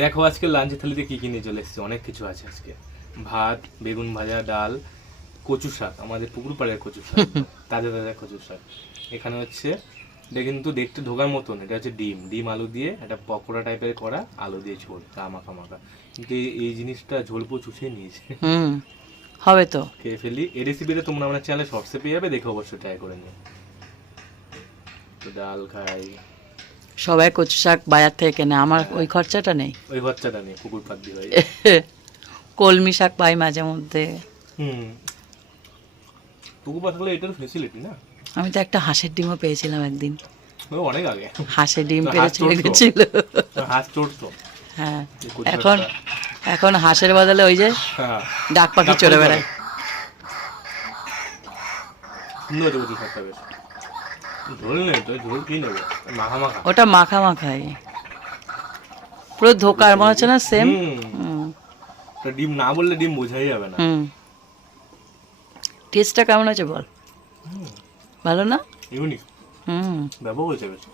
দেখো আজকে লাঞ্চের থালিতে কি কি নিয়ে চলে এসেছে, অনেক কিছু আছে আজকে। ভাত, বেগুন ভাজা, ডাল, কচু শাক, আমাদের পুকুর পাড়ের কচু শাক, তাজা তাজা কচু শাক। এখানে হচ্ছে এটা কিন্তু দেখতে ঢোকার মতন, এটা হচ্ছে ডিম ডিম আলু দিয়ে একটা পকোড়া টাইপের করা, আলু দিয়ে ঝোল, গা মাখা মাখা। কিন্তু এই জিনিসটা ঝোল পুরো চুষে নিয়েছে। হবে তো। খেয়ে ফেলি। এই রেসিপিটা তোমরা আমার চ্যানেলে শর্টসে পেয়ে যাবে, দেখে অবশ্যই ট্রাই করে নিও। তো ডাল খাই। সবাই কচু শাক বাজার থেকে কেনে, আমার ওই খরচাটা নেই। ওই বাচ্চাটা নেই, পুকুর পাত দিয়ে হয়। কলমি শাক পাই মাঝে মধ্যে। পুকুর পাত হলে এটার ফেসিলিটি না। আমি তো একটা হাঁসের ডিমও পেয়েছিলাম একদিন। ও অনেক আগে হাঁসের ডিম তো পেরে হাত চলে চড়তো? গেছিল। হাত চড়তো। হ্যাঁ, এই কচু এখন শাকটা। এখন হাঁসের বদলে ওই যে হ্যাঁ, ডাক পাখি ডাক চড়ে পাখি বেড়ায়। সুন্দর হয়েছে কচু শাকটা বেশ। ঝোল নেই তো, ঝোল কি নেবো, মাখা মাখা। ওটা মাখা মাখাই পুরো ধোকার মনে হচ্ছে না, সেম। তো ডিম না বললে ডিম বোঝাই যাবে না। টেস্টটা কেমন আছে বল? ভালো না? ইউনিক, হুম। ব্যাপক হয়েছে বেশ।